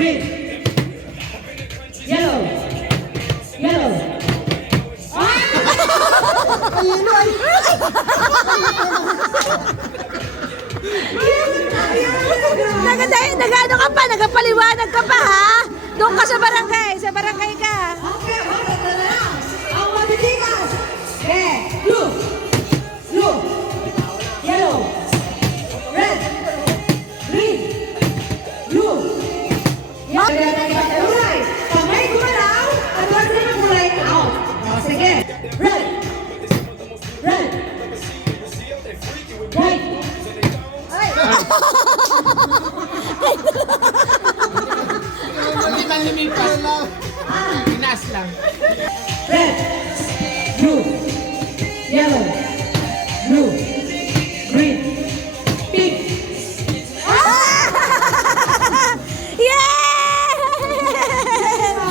Green. Yellow. Yellow. Ayun, ay. Nagano ka pa, nagpaliwanag ka pa ha? Doon ka sa barangay ka.